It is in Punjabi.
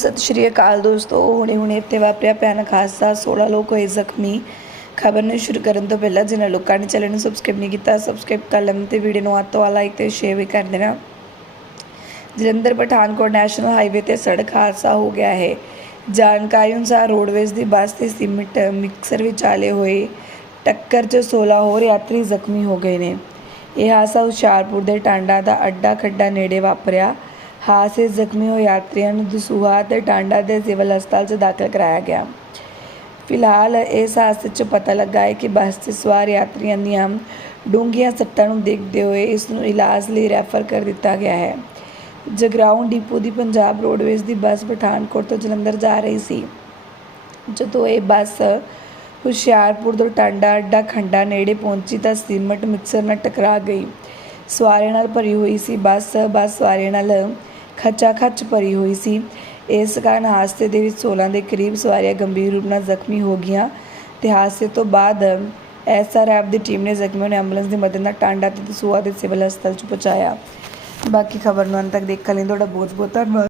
ਸਤਿ ਸ਼੍ਰੀ ਅਕਾਲ ਦੋਸਤੋ, ਹੁਣੇ ਹੁਣੇ ਇੱਥੇ ਵਾਪਰਿਆ ਭਿਆਨਕ ਹਾਦਸਾ 16 ਲੋਕ ਹੋਏ ਜ਼ਖਮੀ। ਖਬਰ ਨੂੰ ਸ਼ੁਰੂ ਕਰਨ ਤੋਂ ਪਹਿਲਾਂ ਜਿਨ੍ਹਾਂ ਲੋਕਾਂ ਨੇ ਚੈਨਲ ਨੂੰ ਸਬਸਕ੍ਰਾਈਬ ਨਹੀਂ ਕੀਤਾ ਸਬਸਕ੍ਰਾਈਬ ਕਰ ਲੈਣ ਤੇ ਵੀਡੀਓ ਨੂੰ ਅੱਤ ਵਾਲਾ ਲਾਈਕ ਤੇ ਸ਼ੇਅਰ ਵੀ ਕਰ ਦੇਣਾ। ਜਲੰਧਰ ਪਠਾਨਕੋਟ ਨੈਸ਼ਨਲ ਹਾਈਵੇ ਤੇ ਸੜਕ ਹਾਦਸਾ ਹੋ ਗਿਆ ਹੈ। ਜਾਣਕਾਰੀ ਅਨੁਸਾਰ ਰੋਡਵੇਜ਼ ਦੀ ਬੱਸ ਤੇ ਸੀਮਿੰਟ ਮਿਕਸਰ ਵਿਚਾਲੇ ਹੋਏ ਟੱਕਰ 'ਚ 16 ਹੋਰ ਯਾਤਰੀ ਜ਼ਖਮੀ ਹੋ ਗਏ ਨੇ। ਇਹ ਹਾਦਸਾ ਹੁਸ਼ਿਆਰਪੁਰ ਦੇ ਟਾਂਡਾ ਦਾ ਅੱਡਾ ਖੱਡਾ ਨੇੜੇ ਵਾਪਰਿਆ। ਹਾਦਸੇ ਜ਼ਖਮੀ ਹੋਏ ਯਾਤਰੀਆਂ ਨੂੰ ਦਸੂਹਾ ਤੇ ਟਾਂਡਾ ਦੇ ਸਿਵਲ ਹਸਪਤਾਲ 'ਚ ਦਾਖਲ ਕਰਾਇਆ ਗਿਆ। ਫਿਲਹਾਲ ਇਸ ਹਾਦਸੇ 'ਚ ਪਤਾ ਲੱਗਾ ਹੈ ਕਿ ਬੱਸ 'ਚ ਸਵਾਰ ਯਾਤਰੀਆਂ ਦੀਆਂ ਡੂੰਘੀਆਂ ਸੱਟਾਂ ਨੂੰ ਦੇਖਦੇ ਹੋਏ ਇਸ ਨੂੰ ਇਲਾਜ ਲਈ ਰੈਫਰ ਕਰ ਦਿੱਤਾ ਗਿਆ ਹੈ। ਜਗਰਾਉਂ ਡਿਪੂ ਦੀ ਪੰਜਾਬ ਰੋਡਵੇਜ਼ ਦੀ ਬੱਸ ਪਠਾਨਕੋਟ ਤੋਂ ਜਲੰਧਰ ਜਾ ਰਹੀ ਸੀ। ਜਦੋਂ ਇਹ ਬੱਸ ਹੁਸ਼ਿਆਰਪੁਰ ਤੋਂ ਟਾਂਡਾ ਅੱਡਾ ਖੰਡਾ ਨੇੜੇ ਪਹੁੰਚੀ ਤਾਂ ਸੀਮਟ ਮਿਕਸਰ ਨਾਲ ਟਕਰਾ ਗਈ। ਸਵਾਰੀਆਂ ਨਾਲ ਭਰੀ ਹੋਈ ਸੀ ਬੱਸ। ਬੱਸ ਸਵਾਰੀਆਂ ਨਾਲ ਖੱਚਾ ਖੱਚ ਭਰੀ ਹੋਈ ਸੀ। ਇਸ ਕਾਰਨ ਹਾਦਸੇ ਦੇ ਵਿੱਚ 16 ਦੇ ਕਰੀਬ ਸਵਾਰੀਆਂ ਗੰਭੀਰ ਰੂਪ ਨਾਲ ਜ਼ਖਮੀ ਹੋ ਗਈਆਂ ਤੇ ਹਾਦਸੇ ਤੋਂ ਬਾਅਦ ਐਸਆਰਐਫ ਦੀ ਟੀਮ ਨੇ ਜ਼ਖਮੀਆਂ ਨੂੰ ਐਂਬੂਲੈਂਸ ਦੀ ਮਦਦ ਨਾਲ ਟਾਂਡਾ ਤੇ ਦਸੂਹਾ ਦੇ ਸਿਵਲ ਹਸਪਤਾਲ 'ਚ ਪਹੁੰਚਾਇਆ। ਬਾਕੀ ਖਬਰ ਨੂੰ ਅੰਤ ਤੱਕ ਦੇਖਣ ਲਈ ਤੁਹਾਡਾ ਬਹੁਤ ਬਹੁਤ ਧੰਨਵਾਦ।